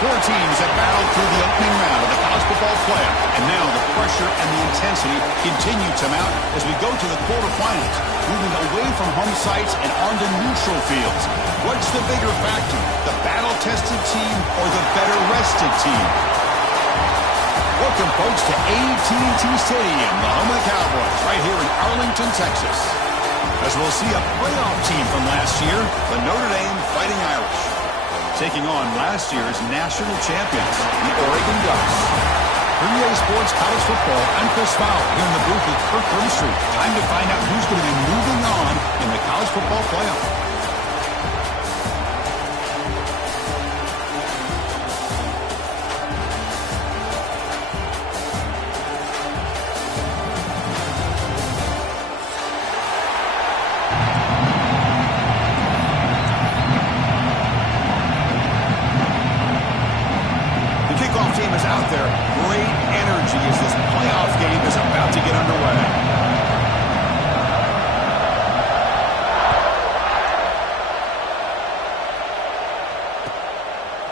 Four teams have battled through the opening round of the college football playoff, and now the pressure and the intensity continue to mount as we go to the quarterfinals, moving away from home sites and onto neutral fields. What's the bigger factor, the battle-tested team or the better-rested team? Welcome, folks, to AT&T Stadium, the home of the Cowboys, right here in Arlington, Texas. As we'll see a playoff team from last year, the Notre Dame Fighting Irish, taking on last year's national champions, the Oregon Ducks. For EA Sports College Football, I'm Chris Fowler here in the booth with Kirk Grimstreet. Time to find out who's going to be moving on in the college football playoff.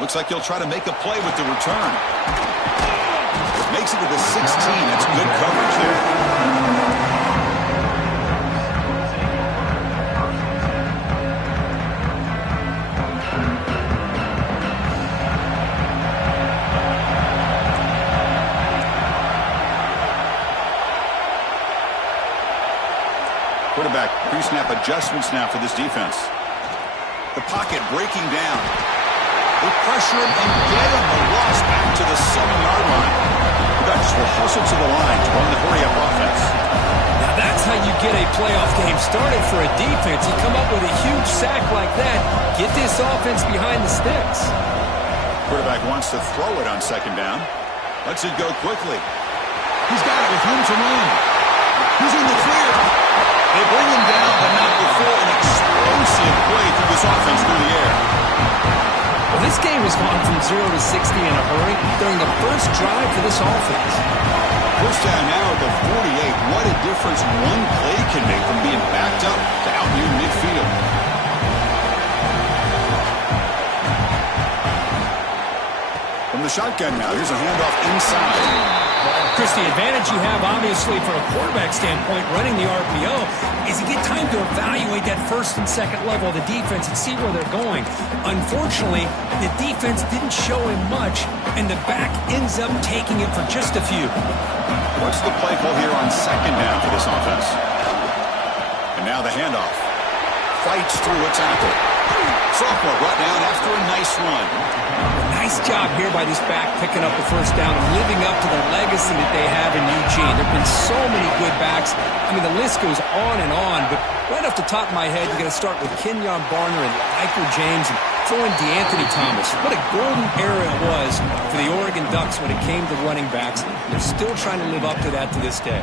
Looks like he'll try to make a play with the return. It makes it to the 16. That's good coverage there. Quarterback pre-snap adjustments now for this defense. The pocket breaking down. They pressure him and get him. The loss back to the 7-yard line. The Ducks will hustle to the line to run the hurry-up offense. Now that's how you get a playoff game started for a defense. You come up with a huge sack like that, get this offense behind the sticks. Quarterback wants to throw it on second down. Lets it go quickly. He's got it with room to run. He's in the clear. They bring him down, but not before an explosive play through this offense through the air. Well, this game has gone from 0 to 60 in a hurry during the first drive for this offense. First down now at the 48. What a difference one play can make from being backed up to out near midfield. From the shotgun now, here's a handoff inside. Chris, the advantage you have, obviously, from a quarterback standpoint, running the RPO, is you get time to evaluate that first and second level of the defense and see where they're going. Unfortunately, the defense didn't show him much, and the back ends up taking it for just a few. What's the play call here on second down for this offense? And now the handoff. Fights through a tackle. Sophomore brought down after a nice run. Nice job here by this back picking up the first down and living up to the legacy that they have in Eugene. There have been so many good backs. I mean, the list goes on and on, but right off the top of my head, you're going to start with Kenyon Barner and Michael James and throw in DeAnthony Thomas. What a golden era it was for the Oregon Ducks when it came to running backs. They're still trying to live up to that to this day.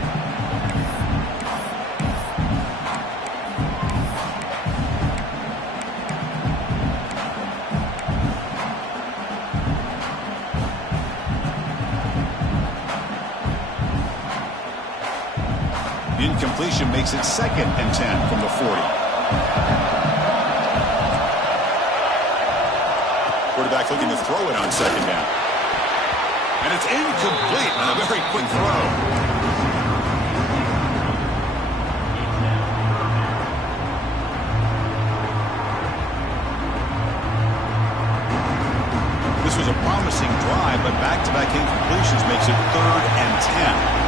Incompletion makes it 2nd and 10 from the 40. Quarterback looking to throw it on second down. And it's incomplete on a very quick throw. This was a promising drive, but back-to-back incompletions makes it 3rd and 10.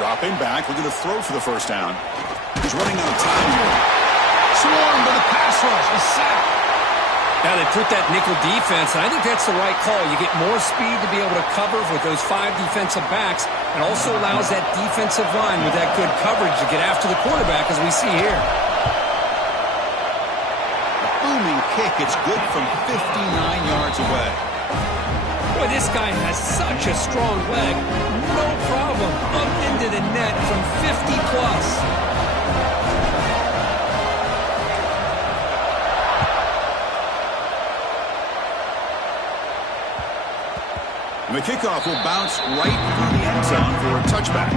Dropping back, looking to throw for the first down. He's running out of time here. Swarmed by the pass rush, a sack. Now they put that nickel defense, and I think that's the right call. You get more speed to be able to cover with those 5 defensive backs, and also allows that defensive line with that good coverage to get after the quarterback, as we see here. A booming kick, it's good from 59 yards away. Boy, this guy has such a strong leg. No problem. Up into the net from 50 plus. the kickoff will bounce right through the end zone for a touchback.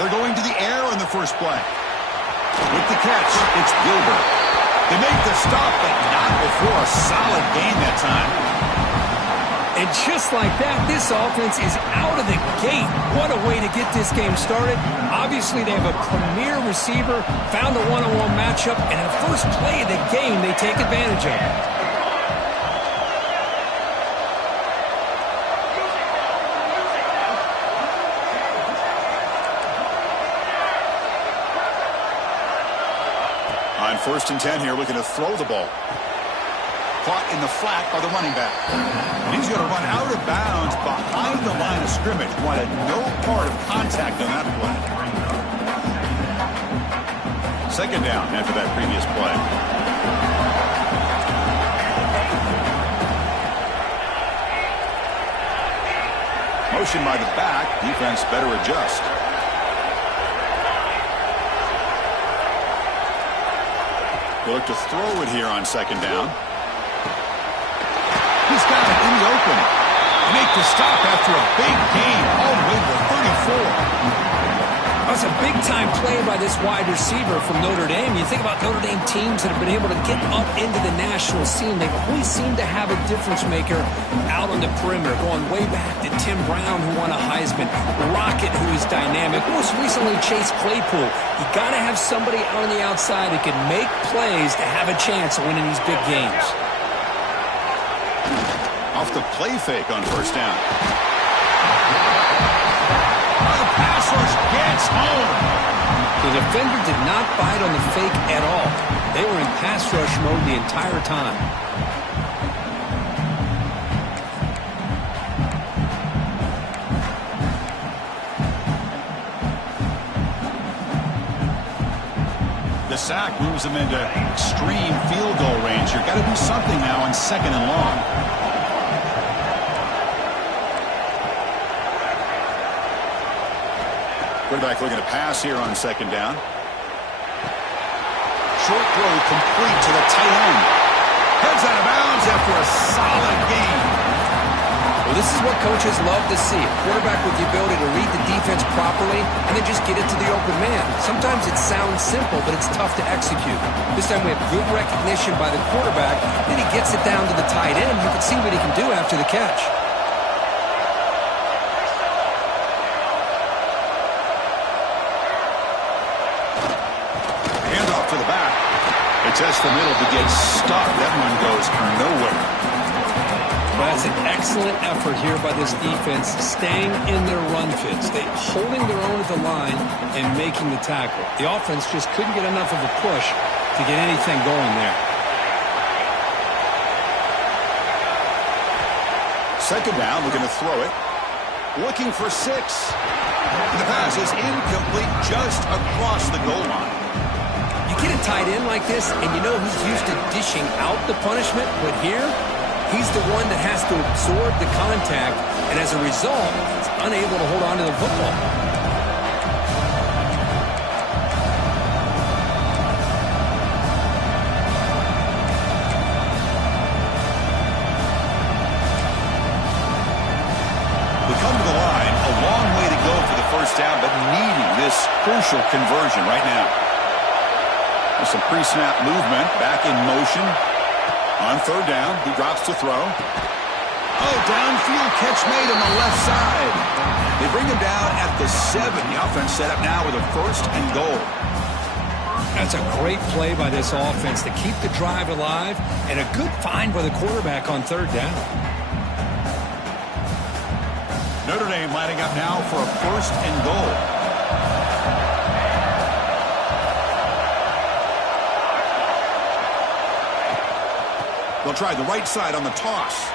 They're going to the air on the first play. With the catch, it's Gilbert. They make the stop, but not before a solid gain that time. And just like that, this offense is out of the gate. What a way to get this game started. Obviously, they have a premier receiver, found a one-on-one matchup, and in the first play of the game, they take advantage of it. On 1st and 10 here, looking to throw the ball. Caught in the flat by the running back. And he's going to run out of bounds behind the line of scrimmage. Wanted no part of contact on that play. 2nd down after that previous play. Motion by the back. Defense better adjust. They look to throw it here on 2nd down. He's got it in the open. They make the stop after a big gain all the way to the 34. That's a big-time play by this wide receiver from Notre Dame. You think about Notre Dame teams that have been able to get up into the national scene. They've always seemed to have a difference maker out on the perimeter, going way back to Tim Brown, who won a Heisman, Rocket, who is dynamic, most recently Chase Claypool. You got to have somebody out on the outside that can make plays to have a chance of winning these big games. Off the play fake on 1st down. Pass rush gets home. The defender did not bite on the fake at all. They were in pass rush mode the entire time. The sack moves them into extreme field goal range. You've got to do something now on 2nd and long. Quarterback looking to pass here on 2nd down. Short throw complete to the tight end. Heads out of bounds after a solid gain. Well, this is what coaches love to see. A quarterback with the ability to read the defense properly and then just get it to the open man. Sometimes it sounds simple, but it's tough to execute. This time we have good recognition by the quarterback. Then he gets it down to the tight end. You can see what he can do after the catch. To the back. They test the middle to get stuck. That one goes nowhere. Well, that's an excellent effort here by this defense, staying in their run fits. They holding their own at the line and making the tackle. The offense just couldn't get enough of a push to get anything going there. 2nd down, looking to throw it. Looking for 6. And the pass is incomplete just across the goal line. Get a tight end like this, and you know he's used to dishing out the punishment, but here, he's the one that has to absorb the contact, and as a result, he's unable to hold on to the football. We come to the line, a long way to go for the 1st down, but needing this crucial conversion right now. Some pre-snap movement, back in motion. On 3rd down, he drops to throw. Oh, downfield catch made on the left side. They bring him down at the 7. The offense set up now with a 1st and goal. That's a great play by this offense to keep the drive alive, and a good find by the quarterback on 3rd down. Notre Dame lining up now for a 1st and goal. They'll try the right side on the toss.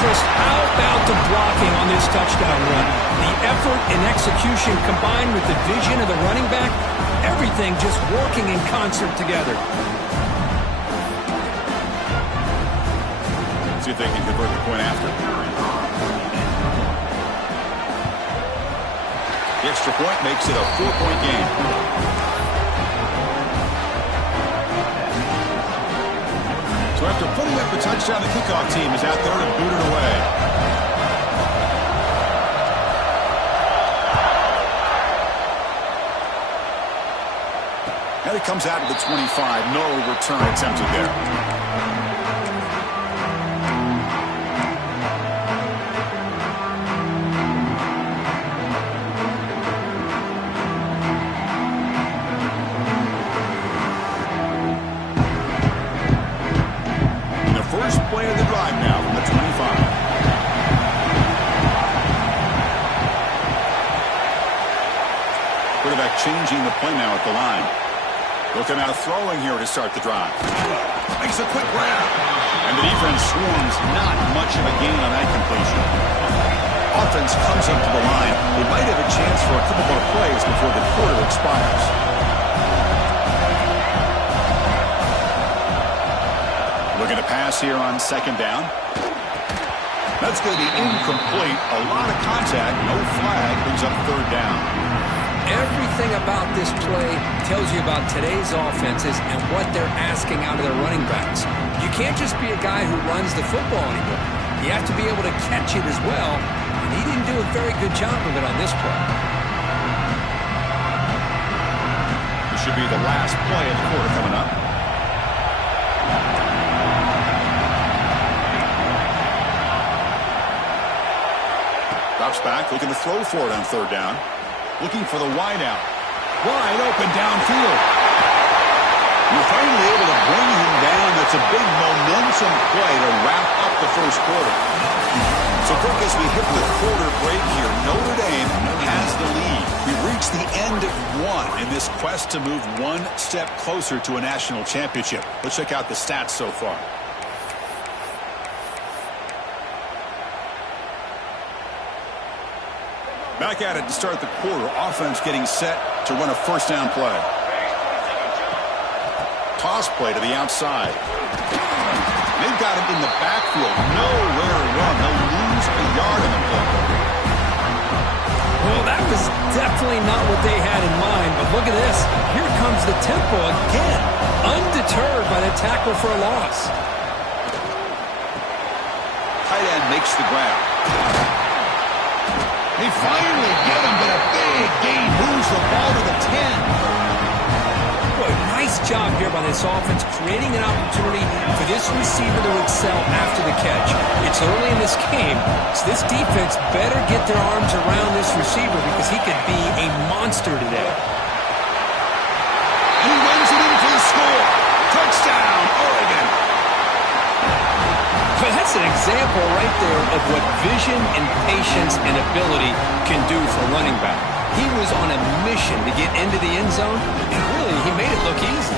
Chris, how about the blocking on this touchdown run? The effort and execution combined with the vision of the running back, everything just working in concert together. See if they can convert the point after. The extra point makes it a 4-point game. So after putting up the touchdown, the kickoff team is out there to boot it away. And it comes out to the 25. No return attempted there. Play of the drive now from the 25. Quarterback changing the play now at the line. Looking out throwing here to start the drive. Makes a quick grab. And the defense swarms. Not much of a gain on that completion. Offense comes up to the line. They might have a chance for a couple more plays before the quarter expires. Looking to pass here on second down. That's going to be incomplete. A lot of contact. No flag. Brings up third down. Everything about this play tells you about today's offenses and what they're asking out of their running backs. You can't just be a guy who runs the football anymore. You have to be able to catch it as well. And he didn't do a very good job of it on this play. This should be the last play of the quarter coming up. Drops back, looking to throw for it on third down. Looking for the wide out. Wide open downfield. You're finally able to bring him down. That's a big momentum play to wrap up the first quarter. So quick as we hit the quarter break here, Notre Dame has the lead. We've reached the end of one in this quest to move one step closer to a national championship. Let's check out the stats so far. Back at it to start the quarter. Offense getting set to run a first down play. Toss play to the outside. They've got him in the backfield. Nowhere to run. They'll lose a yard in the play. Well, that was definitely not what they had in mind. But look at this. Here comes the tempo again. Undeterred by the tackle for a loss. Tight end makes the grab. They finally get him, but a big gain moves the ball to the 10. Boy, nice job here by this offense, creating an opportunity for this receiver to excel after the catch. It's early in this game, so this defense better get their arms around this receiver because he could be a monster today. And he runs it in for the score. Touchdown, Oregon. But that's an example right there of what vision and patience and ability can do for a running back. He was on a mission to get into the end zone, and really, he made it look easy.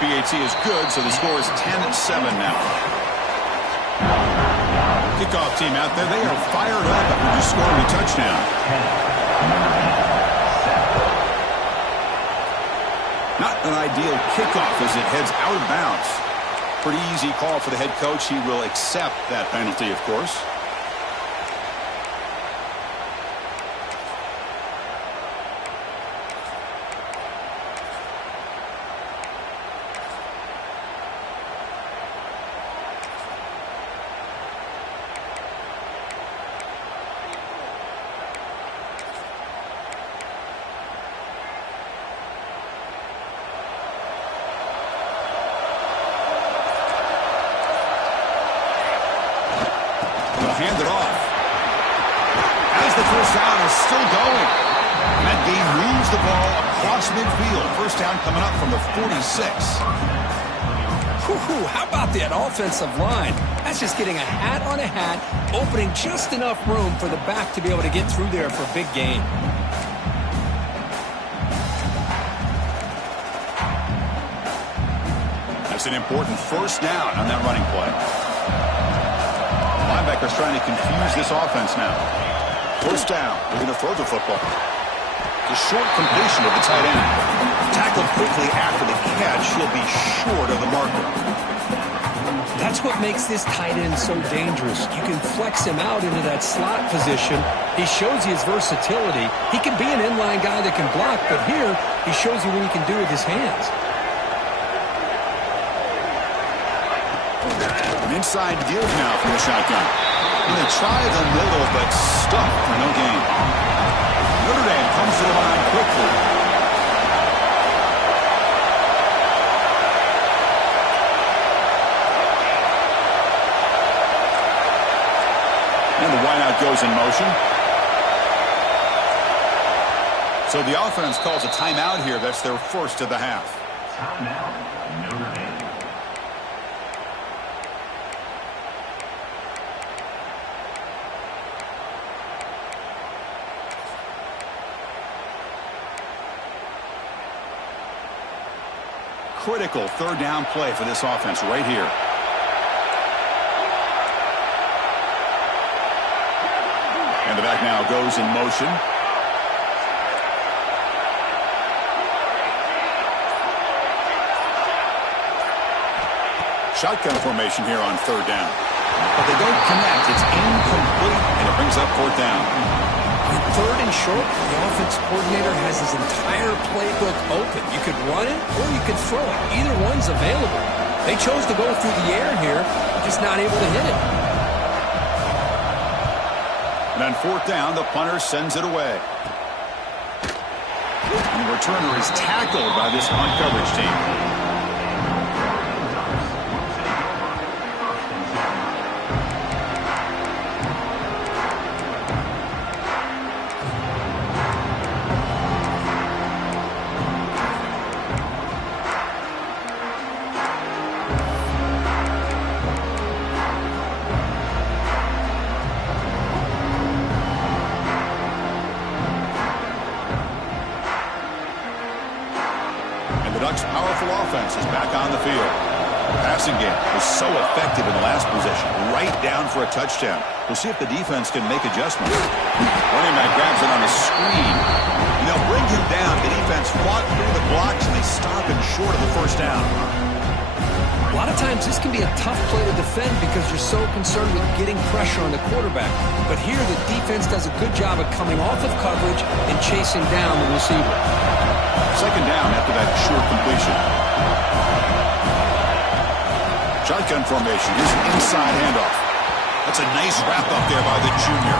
PAT is good, so the score is 10-7 now. Kickoff team out there, they are fired up after just scoring a touchdown. Not an ideal kickoff as it heads out of bounds. Pretty easy call for the head coach. He will accept that penalty, of course. Hand it off. As the first down is still going. And that game moves the ball across midfield. First down coming up from the 46. How about that offensive line? That's just getting a hat on a hat, opening just enough room for the back to be able to get through there for a big gain. Here's an important first down on that running play. Linebacker's trying to confuse this offense now. First down. They're going to throw the football. The short completion of the tight end. Tackled quickly after the catch. He'll be short of the marker. That's what makes this tight end so dangerous. You can flex him out into that slot position. He shows you his versatility. He can be an inline guy that can block, but here he shows you what he can do with his hands. An inside give now from the shotgun. Going to try the middle, but stuck for no gain. Notre Dame comes to the line quickly. And the wideout goes in motion. So the offense calls a timeout here. That's their first of the half. Timeout, Notre Dame. Critical third down play for this offense right here. And the back now goes in motion. Shotgun formation here on third down. But they don't connect. It's incomplete, and it brings up fourth down. Third and short, the offense coordinator has his entire playbook open. You could run it or you could throw it. Either one's available. They chose to go through the air here, just not able to hit it. And on fourth down, the punter sends it away. And the returner is tackled by this punt coverage team. Powerful offense is back on the field. The passing game was so effective in the last possession, right down for a touchdown. We'll see if the defense can make adjustments. Running back grabs it on a screen. You know, bring him down. The defense fought through the blocks, and they stop him short of the first down. A lot of times this can be a tough play to defend because you're so concerned with getting pressure on the quarterback. But here the defense does a good job of coming off of coverage and chasing down the receiver. Second down after that short completion. Shotgun formation. Here's an inside handoff. That's a nice wrap up there by the junior.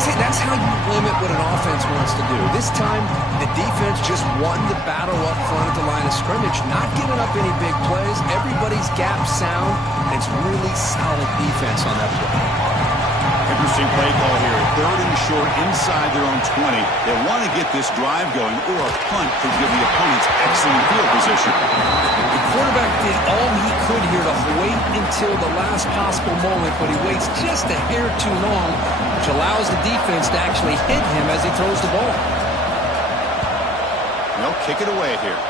See, that's how you limit what an offense wants to do. This time, the defense just won the battle up front at the line of scrimmage, not giving up any big plays. Everybody's gap sound, and it's really solid defense on that play. Interesting play call here. Third and short inside their own 20. They want to get this drive going, or a punt could give the opponents excellent field position. The quarterback did all he could here to wait until the last possible moment, but he waits just a hair too long, which allows the defense to actually hit him as he throws the ball. They'll kick it away here.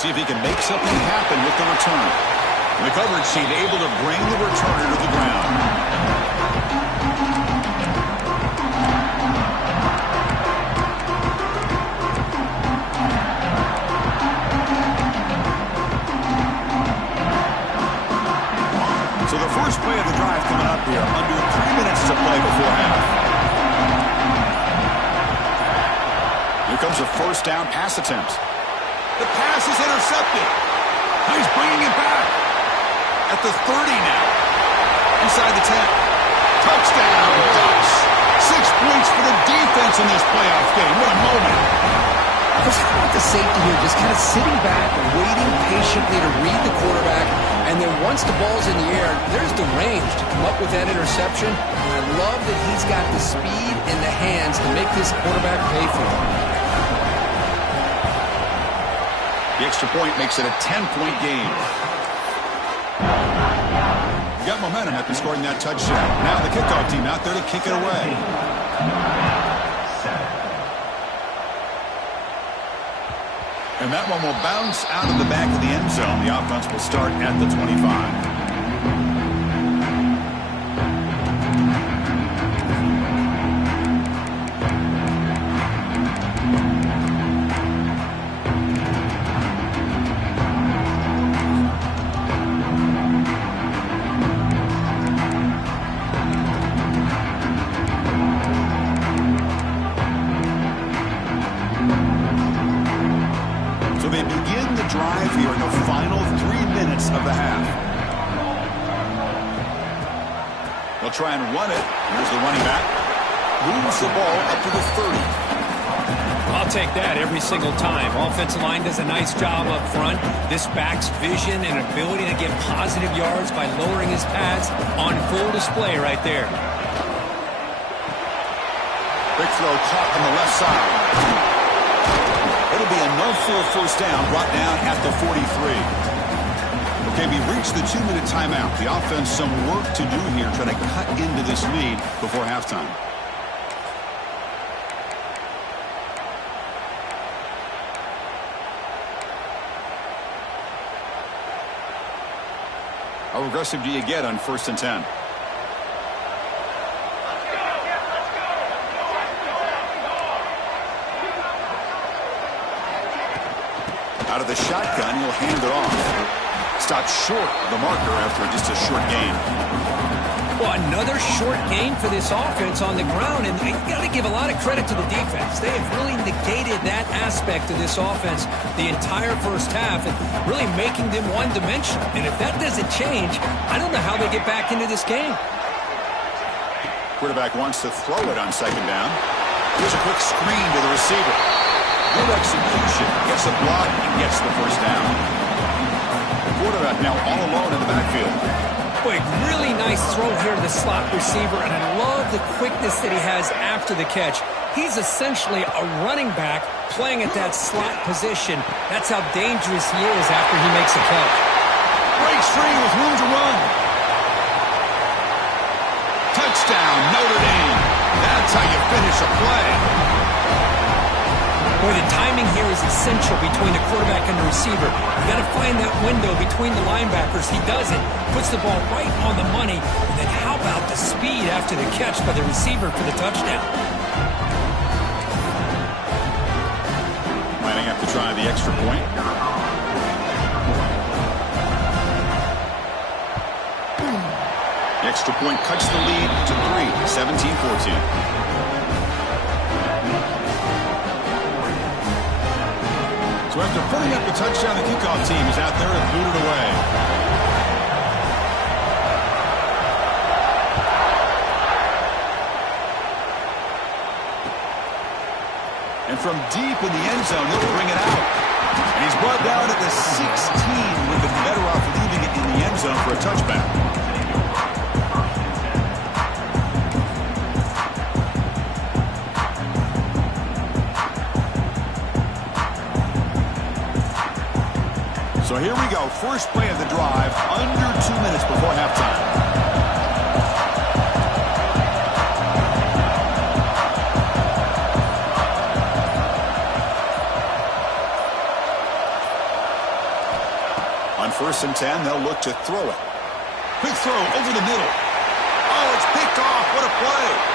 See if he can make something happen with the return. The coverage team able to bring the returner to the ground. So the first play of the drive coming up here. Under 3 minutes to play before half. Here comes a first down pass attempt. The pass is intercepted. He's bringing it back. At the 30 now. Inside the 10. Touchdown, Ducks. 6 points for the defense in this playoff game. What a moment. Just how about the safety here, just kind of sitting back and waiting patiently to read the quarterback, and then once the ball's in the air, there's the range to come up with that interception. And I love that he's got the speed and the hands to make this quarterback pay for it. The extra point makes it a 10-point game. You got momentum after scoring that touchdown. Now the kickoff team out there to kick it away. And that one will bounce out of the back of the end zone. The offense will start at the 25. Drive here in the final 3 minutes of the half. They'll try and run it. Here's the running back. Moves the ball up to the 30. I'll take that every single time. Offensive line does a nice job up front. This back's vision and ability to get positive yards by lowering his pads on full display right there. Big throw caught on the left side. It'll be enough for a first down, brought down at the 43. Okay, we reached the 2-minute timeout. The offense some work to do here, trying to cut into this lead before halftime. How aggressive do you get on 1st and 10? Out of the shotgun, he'll hand it off. Stopped short of the marker after just a short gain. Well, another short gain for this offense on the ground, and you got to give a lot of credit to the defense. They have really negated that aspect of this offense the entire first half and really making them one-dimensional. And if that doesn't change, I don't know how they get back into this game. Quarterback wants to throw it on 2nd down. Here's a quick screen to the receiver. Good execution, gets a block, and gets the first down. The quarterback now all alone in the backfield. Boy, really nice throw here to the slot receiver, and I love the quickness that he has after the catch. He's essentially a running back playing at that slot position. That's how dangerous he is after he makes a catch. Breaks free with room to run. Touchdown, Notre Dame. That's how you finish a play. Boy, the timing here is essential between the quarterback and the receiver. You got to find that window between the linebackers. He does it, puts the ball right on the money. And then how about the speed after the catch by the receiver for the touchdown? Lining up to try the extra point. The extra point cuts the lead to 3, 17-14. So after putting up the touchdown, the kickoff team is out there to boot it away. And from deep in the end zone, he'll bring it out. And he's brought down at the 16. Would have been better off leaving it in the end zone for a touchback. So here we go. First play of the drive, under 2 minutes before halftime. On 1st and 10, they'll look to throw it. Quick throw over the middle. Oh, it's picked off. What a play.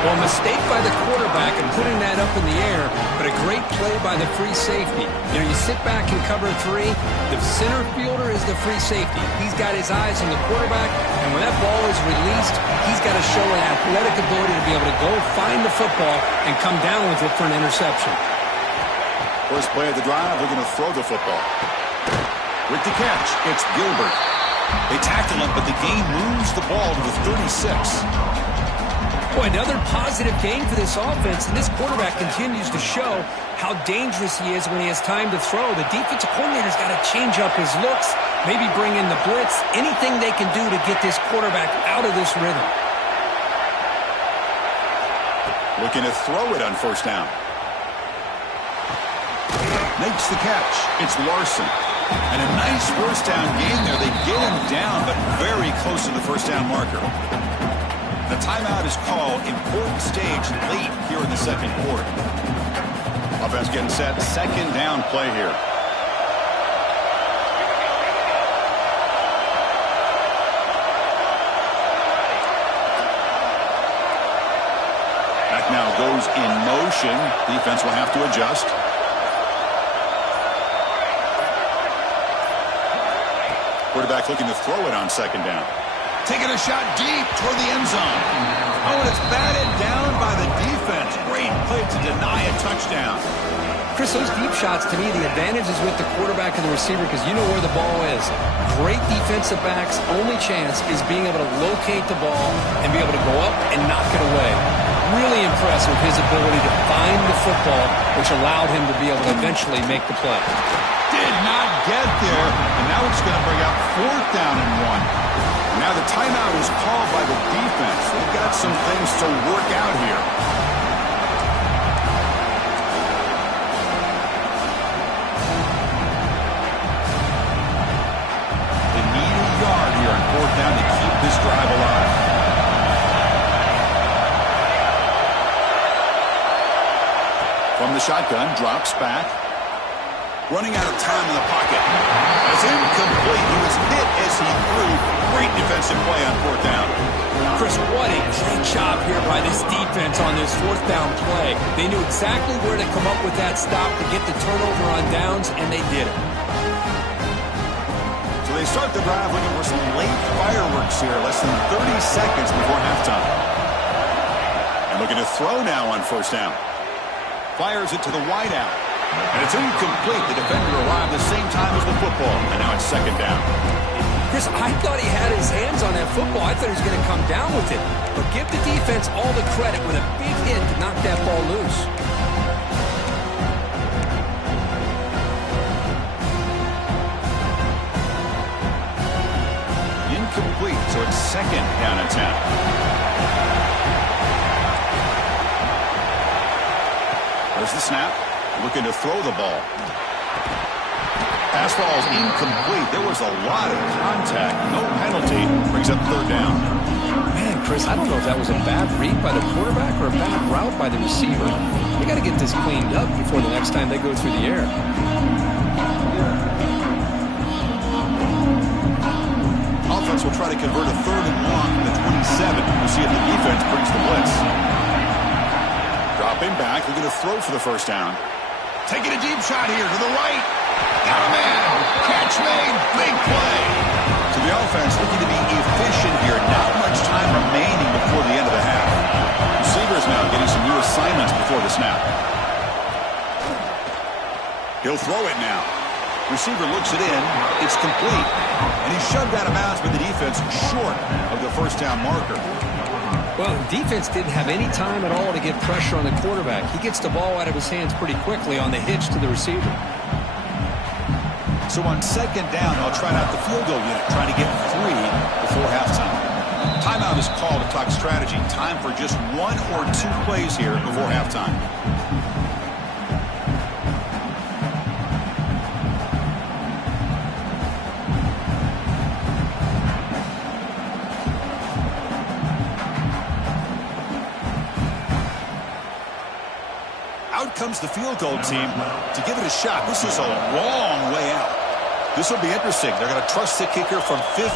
Well, a mistake by the quarterback in putting that up in the air, but a great play by the free safety. You know, you sit back and cover 3. The center fielder is the free safety. He's got his eyes on the quarterback, and when that ball is released, he's got to show an athletic ability to be able to go find the football and come down with it for an interception. First play of the drive, we're going to throw the football. With the catch, it's Gilbert. They tackle him, but the gain moves the ball to the 36. Boy, another positive gain for this offense, and this quarterback continues to show how dangerous he is when he has time to throw. The defensive coordinator's got to change up his looks, maybe bring in the blitz, anything they can do to get this quarterback out of this rhythm. Looking to throw it on 1st down. Makes the catch. It's Larson. And a nice 1st down gain there. They get him down, but very close to the 1st down marker. The timeout is called. Important stage late here in the second quarter. Offense getting set. Second down play here. Back now goes in motion. Defense will have to adjust. Quarterback looking to throw it on second down. Taking a shot deep toward the end zone. Oh, and it's batted down by the defense. Great play to deny a touchdown. Chris, those deep shots, to me, the advantage is with the quarterback and the receiver because you know where the ball is. Great defensive backs' only chance is being able to locate the ball and be able to go up and knock it away. Really impressed with his ability to find the football, which allowed him to be able to eventually make the play. Did not get there, and now it's going to bring out fourth down and 1. Now the timeout is called by the defense. They've got some things to work out here. They need a yard here on fourth down to keep this drive alive. From the shotgun, drops back. Running out of time in the pocket. It's incomplete. He was hit as he threw. Great defensive play on fourth down. Chris, what a great job here by this defense on this fourth down play. They knew exactly where to come up with that stop to get the turnover on downs, and they did it. So they start the drive looking for some late fireworks here. Less than 30 seconds before halftime. And looking to throw now on first down. Fires it to the wideout. And it's incomplete. The defender arrived the same time as the football. And now it's second down. Chris, I thought he had his hands on that football. I thought he was going to come down with it. But give the defense all the credit with a big hit to knock that ball loose. Incomplete. So it's second down and 10. There's the snap. Looking to throw the ball. Pass ball is incomplete. There was a lot of contact. No penalty. Brings up third down. Man, Chris, I don't know if that was a bad read by the quarterback or a bad route by the receiver. They got to get this cleaned up before the next time they go through the air. Offense will try to convert a third and long from the 27. We'll see if the defense brings the blitz. Dropping back. Looking to throw for the first down. Taking a deep shot here to the right. Got a man. Catch made. Big play. So the offense looking to be efficient here. Not much time remaining before the end of the half. Receivers now getting some new assignments before the snap. He'll throw it now. Receiver looks it in. It's complete. And he's shoved out of bounds by the defense short of the first down marker. Well, defense didn't have any time at all to get pressure on the quarterback. He gets the ball out of his hands pretty quickly on the hitch to the receiver. So on second down, they'll try out the field goal unit, trying to get 3 before halftime. Timeout is called to talk strategy. Time for just 1 or 2 plays here before halftime. Out comes the field goal team to give it a shot. This is a long way out. This will be interesting. They're going to trust the kicker from 57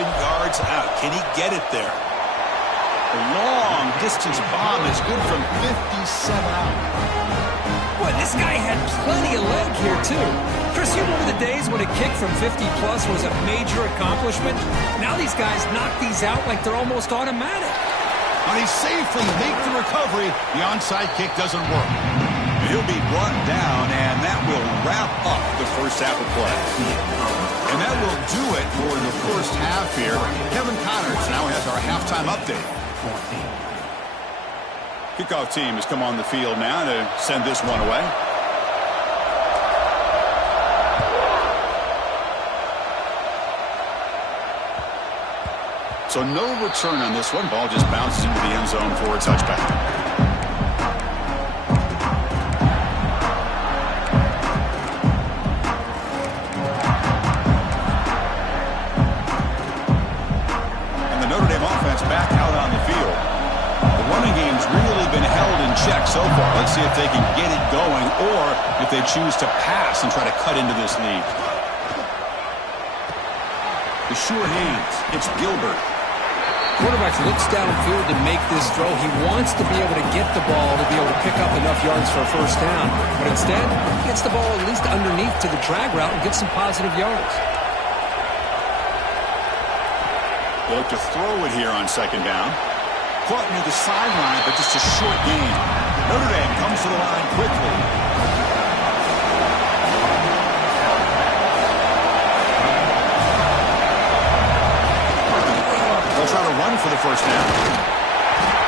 yards out. Can he get it there? The long distance bomb is good from 57 out. Boy, this guy had plenty of leg here, too. Chris, you remember the days when a kick from 50-plus was a major accomplishment? Now these guys knock these out like they're almost automatic. When he safely makes the recovery, the onside kick doesn't work. He'll be brought down, and that will wrap up the first half of play. And that will do it for the first half here. Kevin Connors now has our halftime update. Kickoff team has come on the field now to send this one away. So no return on this one. Ball just bounces into the end zone for a touchback. And the Notre Dame offense back out on the field. get it going, or if they choose to pass and try to cut into this lead. The sure hands. It's Gilbert. Quarterback looks downfield to make this throw. He wants to be able to get the ball to be able to pick up enough yards for a first down. But instead, he gets the ball at least underneath to the drag route and gets some positive yards. They look to throw it here on second down. Caught near the sideline, but just a short gain. Notre Dame comes to the line quickly. They'll try to run for the first down.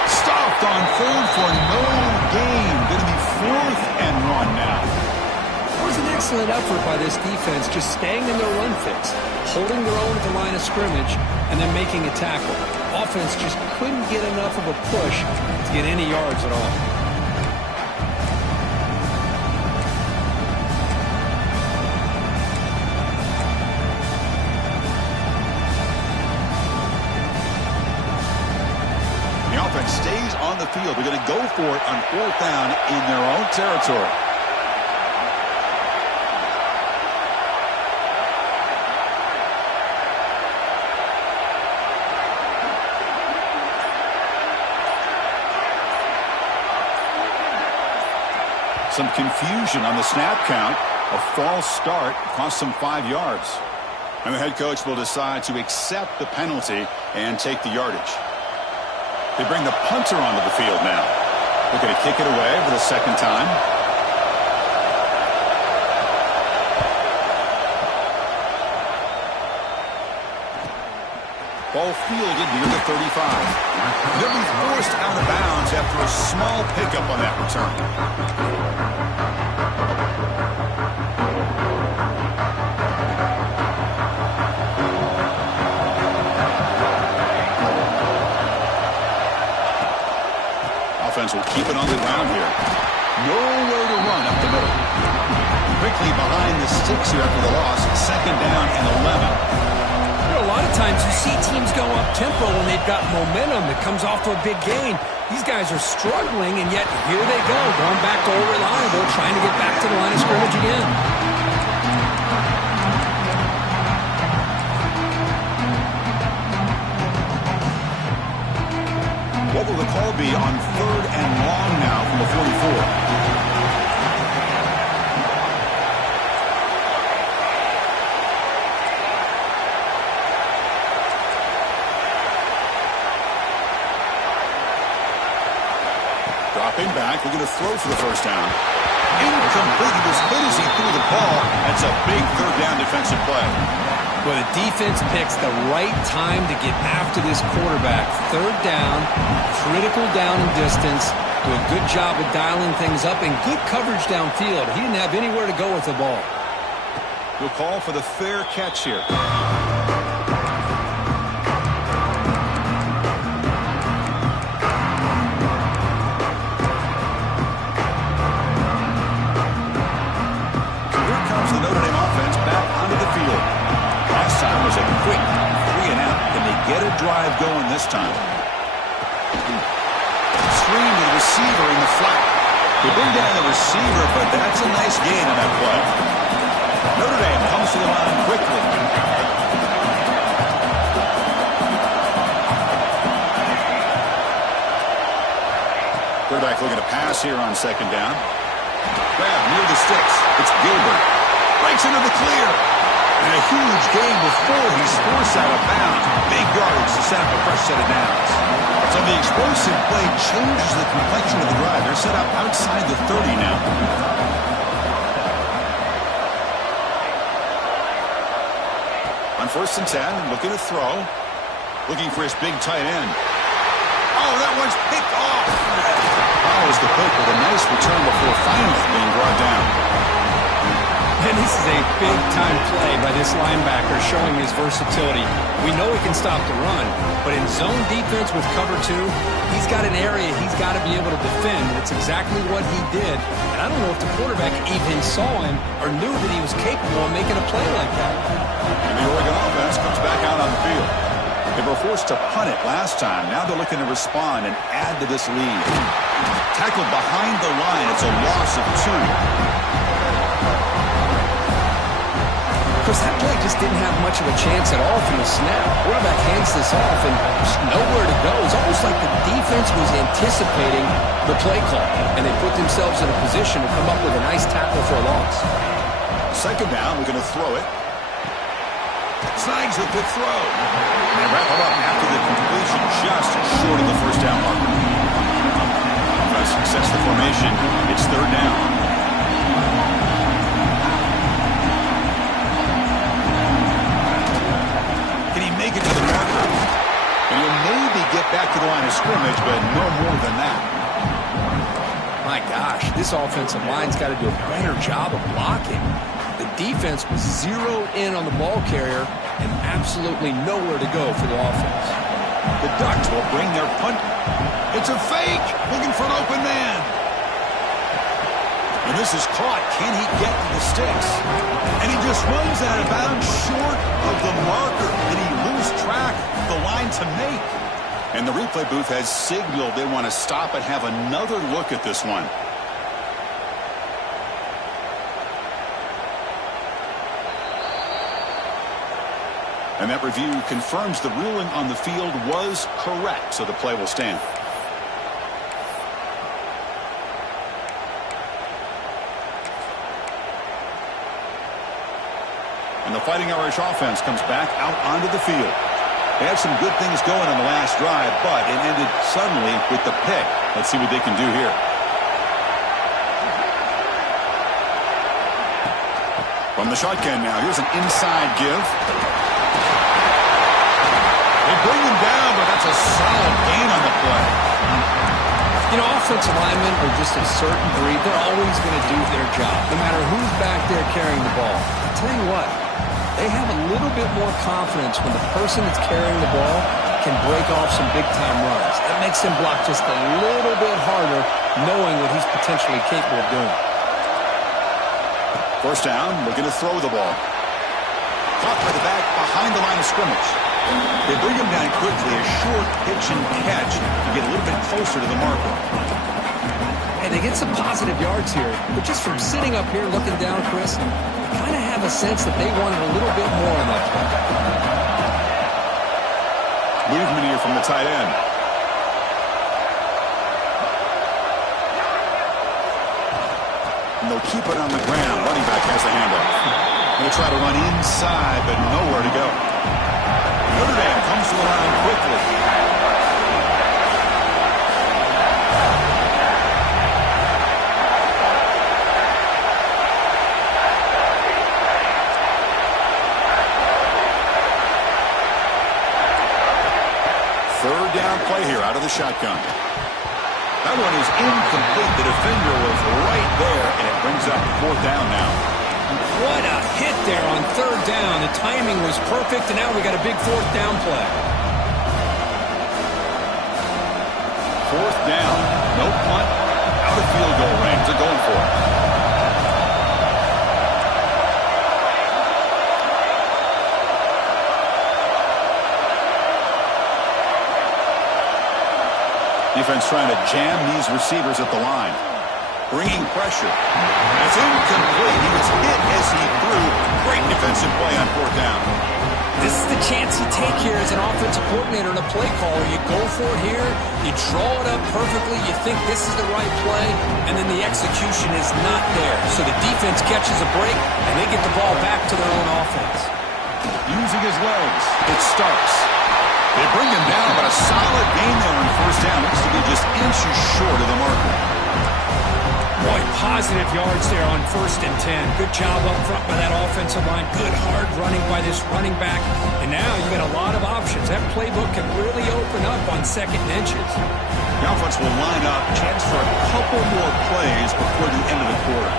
Stopped on third for no gain. Going to be 4th and 1 now. It was an excellent effort by this defense, just staying in their run fix, holding their own at the line of scrimmage, and then making a tackle. Offense just couldn't get enough of a push to get any yards at all. The offense stays on the field. They're going to go for it on 4th down in their own territory. Some confusion on the snap count. A false start cost them 5 yards. And the head coach will decide to accept the penalty and take the yardage. They bring the punter onto the field now. They're going to kick it away for the second time. Ball fielded near the 35. They'll be forced out of bounds after a small pickup on that return. Offense will keep it on the ground here. Nowhere to run up the middle. Quickly behind the sticks here after the loss. Second down and 11. A lot of times you see teams go up-tempo when they've got momentum that comes off to a big gain. These guys are struggling, and yet here they go, going back to old reliable, trying to get back to the line of scrimmage again. What will the call be on 3rd and long now from the 44? Dropping back, we're going to throw for the first down. Incomplete. He was hit as he threw the ball. That's a big 3rd down defensive play. Well, the defense picks the right time to get after this quarterback. 3rd down, critical down and distance. Do a good job of dialing things up and good coverage downfield. He didn't have anywhere to go with the ball. We'll call for the fair catch here. Was a quick 3-and-out. Can they get a drive going this time? Screen to the receiver in the flat. They bring down the receiver, but that's a nice gain on that play. Notre Dame comes to the line quickly. Quarterback looking to pass here on second down. Grab near the sticks. It's Gilbert. Breaks into the clear. And a huge gain before he's forced out of bounds. Big yardage to set up a fresh set of downs. So the explosive play changes the complexion of the drive. They're set up outside the 30 now. On 1st and 10, looking to throw. Looking for his big tight end. Oh, that one's picked off. Follows the pick with a nice return before finally being brought down. And this is a big-time play by this linebacker showing his versatility. We know he can stop the run, but in zone defense with cover 2, he's got an area he's got to be able to defend, and it's exactly what he did. And I don't know if the quarterback even saw him or knew that he was capable of making a play like that. And the Oregon offense comes back out on the field. They were forced to punt it last time. Now they're looking to respond and add to this lead. Tackled behind the line. It's a loss of 2. Of course, that play just didn't have much of a chance at all from the snap. Quarterback hands this off and just nowhere to go. It's almost like the defense was anticipating the play call, and they put themselves in a position to come up with a nice tackle for a loss. Second down, we're going to throw it. Snags the quick throw. And they wrap it up after the completion just short of the first down marker. Try to success the formation. It's third down. Make it to the marker. And he'll maybe get back to the line of scrimmage, but no more than that. My gosh, this offensive line's got to do a better job of blocking. The defense was zeroed in on the ball carrier and absolutely nowhere to go for the offense. The Ducks will bring their punt. It's a fake, looking for an open man. And this is caught. Can he get to the sticks? And he just runs out of bounds short of the marker. And he loses track of the line to make. And the replay booth has signaled they want to stop and have another look at this one. And that review confirms the ruling on the field was correct, so the play will stand. And the Fighting Irish offense comes back out onto the field. They had some good things going on the last drive, but it ended suddenly with the pick. Let's see what they can do here. From the shotgun now, here's an inside give. They bring him down, but that's a solid gain on the play. You know, offensive linemen are just a certain breed. They're always going to do their job, no matter who's back there carrying the ball. I'll tell you what, they have a little bit more confidence when the person that's carrying the ball can break off some big-time runs. That makes him block just a little bit harder, knowing what he's potentially capable of doing. First down, looking to throw the ball. Caught by the back behind the line of scrimmage. They bring him down quickly, a short pitch and catch to get a little bit closer to the marker. And they get some positive yards here, but just from sitting up here looking down, Chris, I kind of have a sense that they wanted a little bit more on that play. Movement here from the tight end. And they'll keep it on the ground. Running back has the handoff. They'll try to run inside, but nowhere to go. Notre Dame comes to the line quickly. Third down play here out of the shotgun. That one is incomplete. The defender was right there, and it brings up fourth down now. What a hit there on third down. The timing was perfect, and now we got a big fourth down play. Fourth down. No punt. Out of field goal range. They're going for it. Defense trying to jam these receivers at the line. Bringing pressure. It's incomplete. He was hit as he threw. Great defensive play on fourth down. This is the chance you take here as an offensive coordinator and a play caller. You go for it here. You draw it up perfectly. You think this is the right play, and then the execution is not there. So the defense catches a break, and they get the ball back to their own offense. Using his legs. It starts. They bring him down, but a solid gain there on first down. Looks to be just inches short of the marker. Boy, positive yards there on 1st and 10. Good job up front by that offensive line. Good hard running by this running back. And now you got a lot of options. That playbook can really open up on 2nd and inches. The offense will line up. Chance for a couple more plays before the end of the quarter.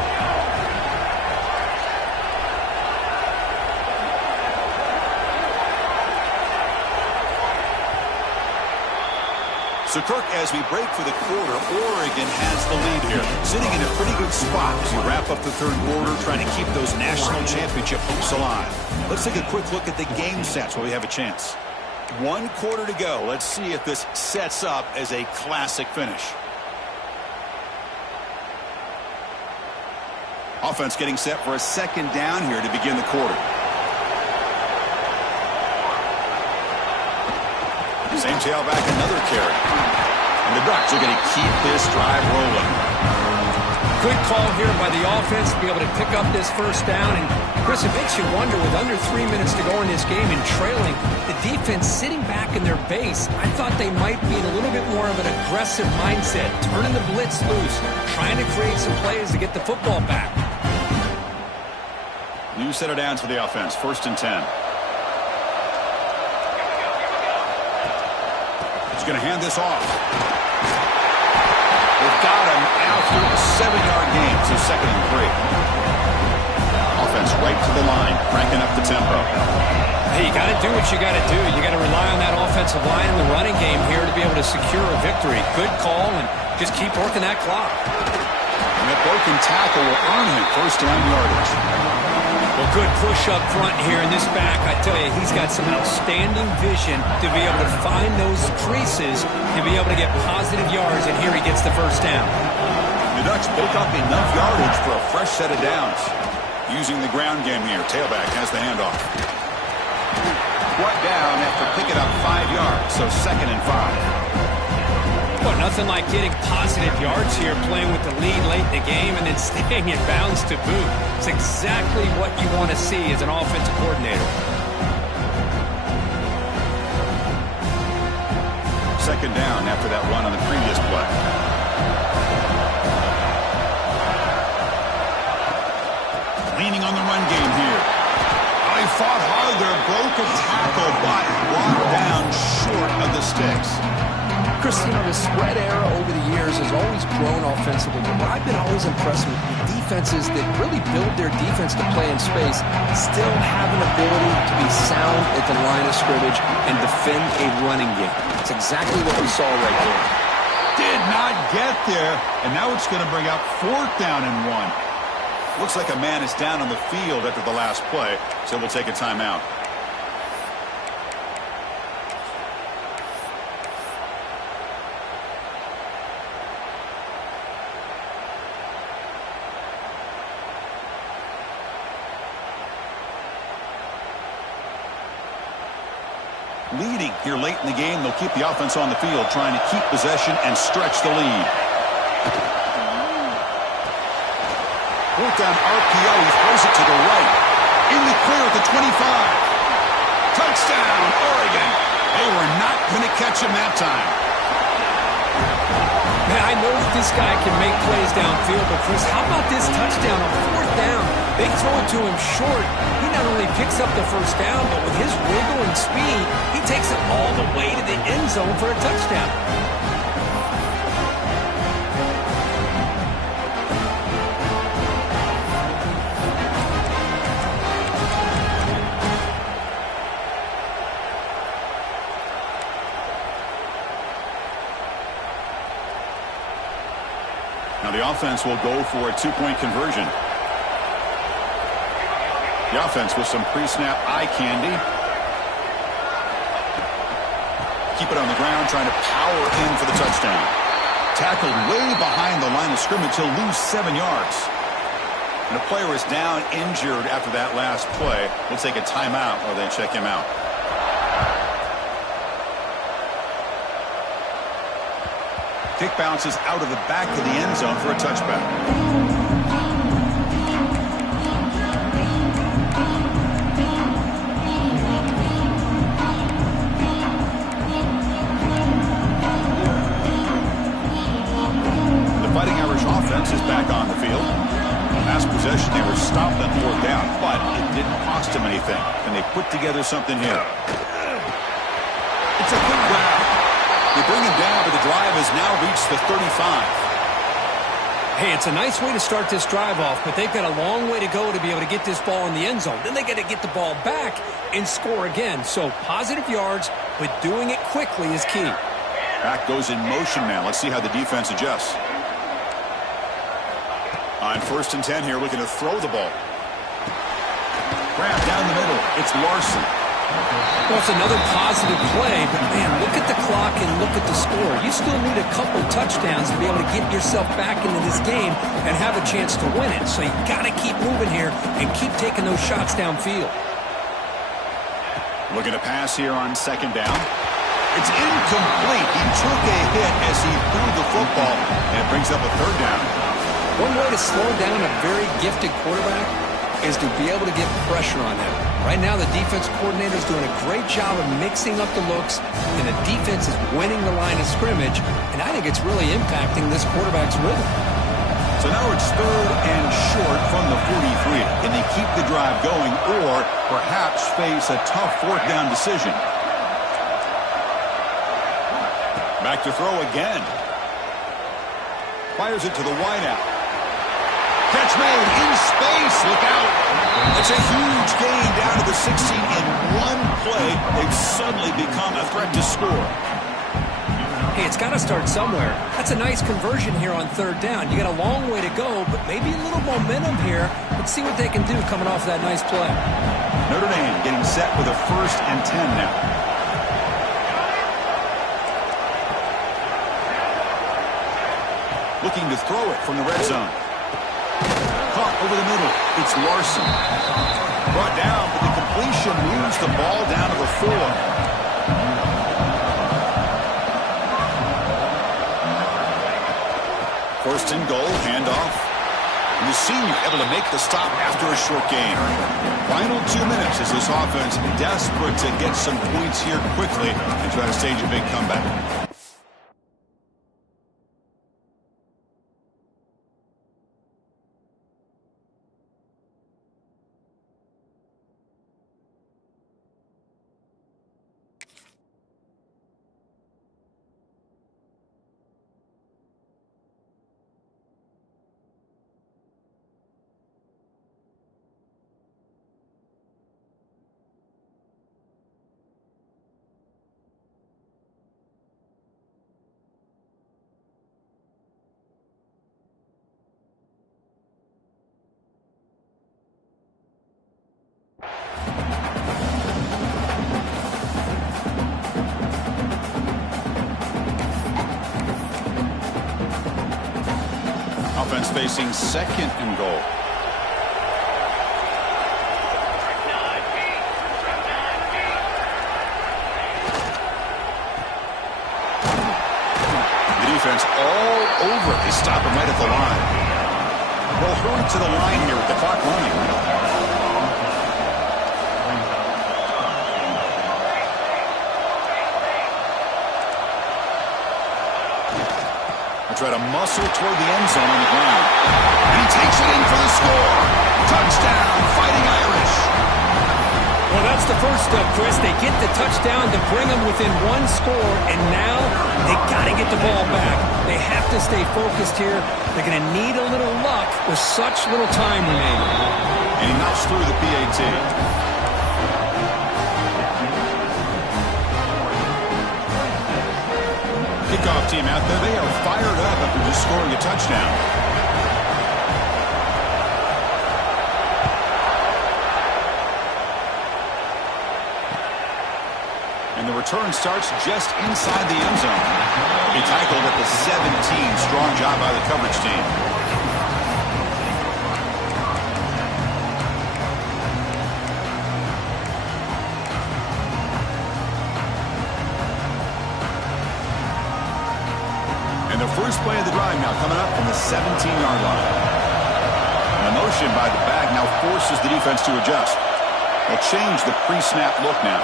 So, Kirk, as we break for the quarter, Oregon has the lead here. Sitting in a pretty good spot as you wrap up the third quarter, trying to keep those national championship hopes alive. Let's take a quick look at the game stats while we have a chance. 1 quarter to go. Let's see if this sets up as a classic finish. Offense getting set for a second down here to begin the quarter. Same tailback, another carry. And the Ducks are going to keep this drive rolling. Good call here by the offense to be able to pick up this first down. And, Chris, it makes you wonder, with under 3 minutes to go in this game and trailing, the defense sitting back in their base, I thought they might be in a little bit more of an aggressive mindset, turning the blitz loose, trying to create some plays to get the football back. New set of downs for the offense. 1st and 10. He's going to hand this off. They've got him out here. A 7-yard gain, so 2nd and 3. Offense right to the line, cranking up the tempo. Hey, you got to do what you got to do. You got to rely on that offensive line in the running game here to be able to secure a victory. Good call, and just keep working that clock. And that broken tackle will earn him 1st down yardage. Well, good push up front here in this back. I tell you, he's got some outstanding vision to be able to find those creases to be able to get positive yards, and here he gets the 1st down. The Ducks pick up enough yardage for a fresh set of downs. Using the ground game here. Tailback has the handoff. Brought down after picking up 5 yards, so 2nd and 5. Well, nothing like getting positive yards here, playing with the lead late in the game and then staying in bounds to boot. It's exactly what you want to see as an offensive coordinator. 2nd down after that run on the previous play. Leaning on the run game here. Oh, he fought hard there, broke a tackle, but brought down short of the sticks. Chris, you know, the spread era over the years has always grown offensively, but what I've been always impressed with the defenses that really build their defense to play in space still have an ability to be sound at the line of scrimmage and defend a running game. That's exactly what we saw right there. Did not get there, and now it's going to bring up 4th down and 1. Looks like a man is down on the field after the last play, so we'll take a timeout. Leading here late in the game, they'll keep the offense on the field, trying to keep possession and stretch the lead. 4th down RPO, he throws it to the right. In the clear at the 25. Touchdown, Oregon. They were not going to catch him that time. Man, I know that this guy can make plays downfield, but Chris, how about this touchdown on 4th down? They throw it to him short. He not only picks up the 1st down, but with his wiggle and speed, he takes it all the way to the end zone for a touchdown. Now the offense will go for a 2-point conversion. The offense with some pre-snap eye candy. Keep it on the ground, trying to power in for the touchdown. Tackled way behind the line of scrimmage. He'll lose 7 yards. And a player is down injured after that last play. We'll take a timeout while they check him out. Kick bounces out of the back of the end zone for a touchback. The Fighting Irish offense is back on the field. Last possession, they were stopped on 4th down, but it didn't cost them anything. And they put together something here. It's a good grab. They bring him down, but the drive has now reached the 35. Hey, it's a nice way to start this drive off, but they've got a long way to go to be able to get this ball in the end zone. Then they got to get the ball back and score again. So positive yards, but doing it quickly is key. Back goes in motion now. Let's see how the defense adjusts. On 1st and 10 here, looking to throw the ball. Grab down the middle. It's Larson. Well, it's another positive play, but man, look at the clock and look at the score. You still need a couple touchdowns to be able to get yourself back into this game and have a chance to win it. So you got to keep moving here and keep taking those shots downfield. Looking to pass here on second down. It's incomplete. He took a hit as he threw the football, and it brings up a third down. One way to slow down a very gifted quarterback is to be able to get pressure on him. Right now, the defense coordinator is doing a great job of mixing up the looks, and the defense is winning the line of scrimmage, and I think it's really impacting this quarterback's rhythm. So now it's third and short from the 43. Can they keep the drive going or perhaps face a tough fourth down decision? Back to throw again. Fires it to the wideout. Catch made in space. Look out. It's a huge gain down to the 16 in one play. They've suddenly become a threat to score. Hey, it's got to start somewhere. That's a nice conversion here on third down. You got a long way to go, but maybe a little momentum here. Let's see what they can do coming off that nice play. Notre Dame getting set with a 1st and 10 now. Looking to throw it from the red zone. Caught over the middle. It's Larson. Brought down, but the completion moves the ball down to the 4. First and goal, handoff. And the senior able to make the stop after a short gain. Final 2 minutes as this offense desperate to get some points here quickly and try to stage a big comeback. Offense facing second and goal. The defense all over. They stop him right at the line. They'll hurry to the line here with the clock running. Try to muscle toward the end zone on the ground. And he takes it in for the score. Touchdown, Fighting Irish. Well, that's the first step, Chris. They get the touchdown to bring them within one score, and now they got to get the ball back. They have to stay focused here. They're going to need a little luck with such little time remaining. And he knocks through the PAT. Kickoff team out there. They are fired up after just scoring a touchdown. And the return starts just inside the end zone. He tackled at the 17. Strong job by the coverage team. And the first play of the drive now coming up from the 17-yard line. And the motion by the back now forces the defense to adjust. They'll change the pre-snap look now.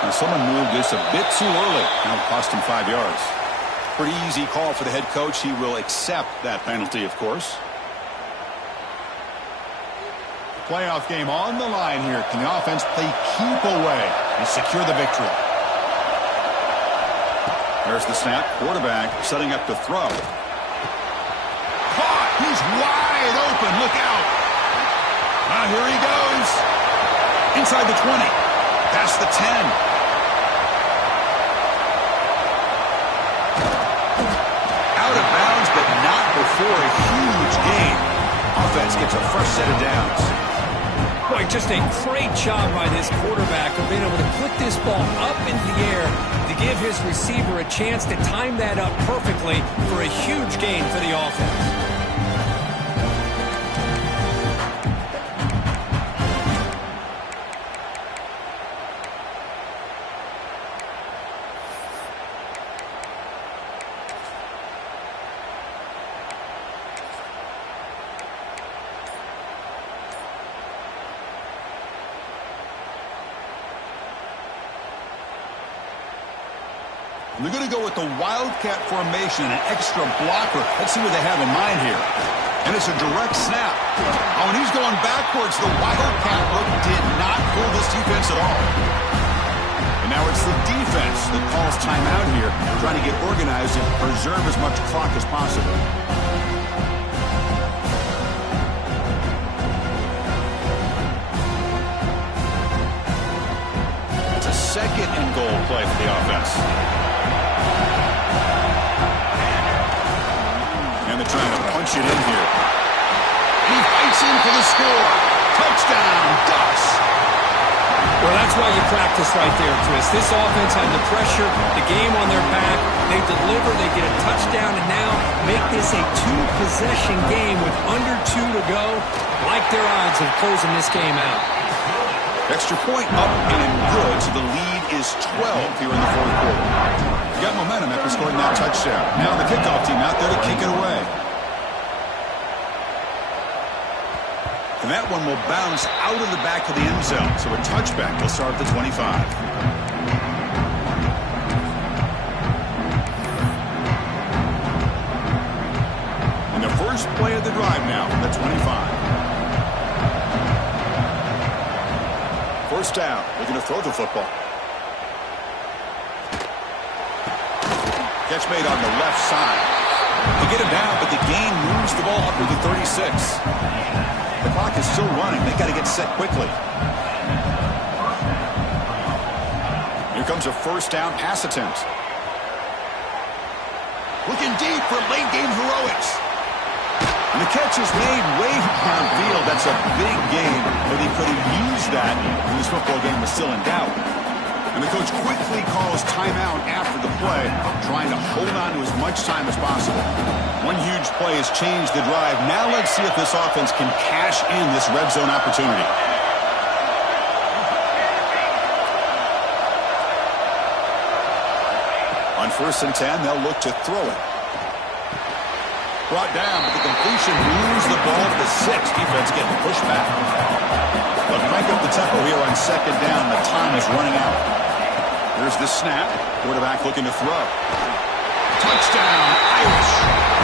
And someone moved this a bit too early. And it'll cost him 5 yards. Pretty easy call for the head coach. He will accept that penalty, of course. Playoff game on the line here. Can the offense play keep away and secure the victory? There's the snap. Quarterback setting up to throw. Caught. He's wide open. Look out. Here he goes. Inside the 20. Past the 10. Out of bounds, but not before a huge gain. Offense gets a fresh set of downs. Boy, just a great job by this quarterback of being able to put this ball up into the air to give his receiver a chance to time that up perfectly for a huge gain for the offense. They're going to go with the Wildcat formation and an extra blocker. Let's see what they have in mind here. And it's a direct snap. Oh, and he's going backwards. The Wildcat look did not fool this defense at all. And now it's the defense that calls timeout here, trying to get organized and preserve as much clock as possible. It's a second and goal play for the offense. And they're trying to punch it in here. He fights in for the score. Touchdown, Ducks. Well, that's why you practice right there, Chris. This offense had the pressure, the game on their back. They deliver, they get a touchdown, and now make this a two-possession game with under 2 to go. Like their odds of closing this game out. Extra point up and good, so the lead is 12 here in the fourth quarter. Got momentum after scoring that touchdown. Now the kickoff team out there to kick it away. And that one will bounce out of the back of the end zone. So a touchback will start at the 25. And the first play of the drive now from the 25. First down. They're going to throw the football. Catch made on the left side. They get him down, but the gain moves the ball up to the 36. The clock is still running. They got to get set quickly. Here comes a first down pass attempt. Looking deep for late game heroics. And the catch is made way downfield. That's a big gain, but he could have used that when this football game was still in doubt. And the coach quickly calls timeout after the play, trying to hold on to as much time as possible. One huge play has changed the drive. Now let's see if this offense can cash in this red zone opportunity. On 1st and 10, they'll look to throw it. Brought down, but the completion moves the ball to the 6. Defense getting pushed back. They'll crank up the tempo here on 2nd down. The time is running out. Here's the snap. Quarterback looking to throw. Touchdown, Irish.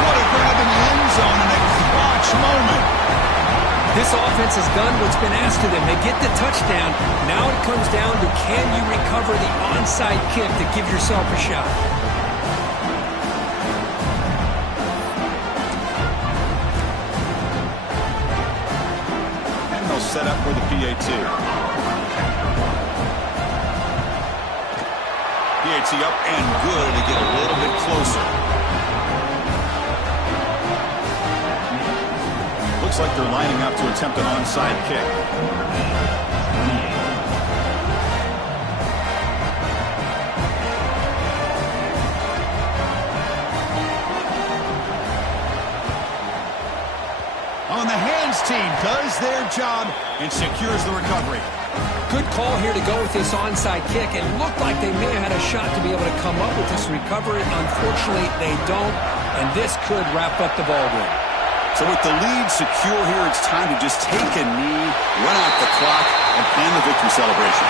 What a grab in the end zone in a clutch moment. This offense has done what's been asked of them. They get the touchdown. Now it comes down to can you recover the onside kick to give yourself a shot. And they'll set up for the PAT. PAT up and good to get a little bit closer. Looks like they're lining up to attempt an onside kick. On the hands team does their job and secures the recovery. Good call here to go with this onside kick. It looked like they may have had a shot to be able to come up with this recovery. Unfortunately, they don't, and this could wrap up the ball game. So with the lead secure here, it's time to just take a knee, run out the clock, and plan the victory celebration.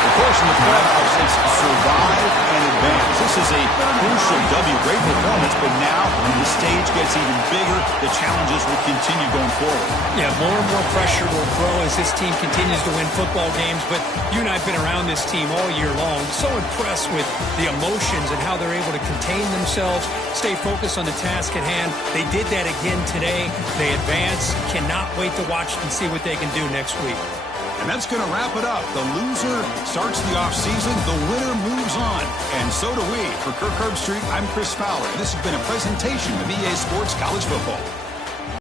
Of course, in the playoffs, it's survive and advance. This is a crucial W. Great performance, but now the stage gets even bigger. The challenges will continue going forward. Yeah, more and more pressure will grow as this team continues to win football games. But you and I have been around this team all year long. So impressed with the emotions and how they're able to contain themselves, stay focused on the task at hand. They did that again today. They advance. Cannot wait to watch and see what they can do next week. And that's going to wrap it up. The loser starts the offseason. The winner moves on. And so do we. For Kirk Herbstreit, I'm Chris Fowler. This has been a presentation of EA Sports College Football.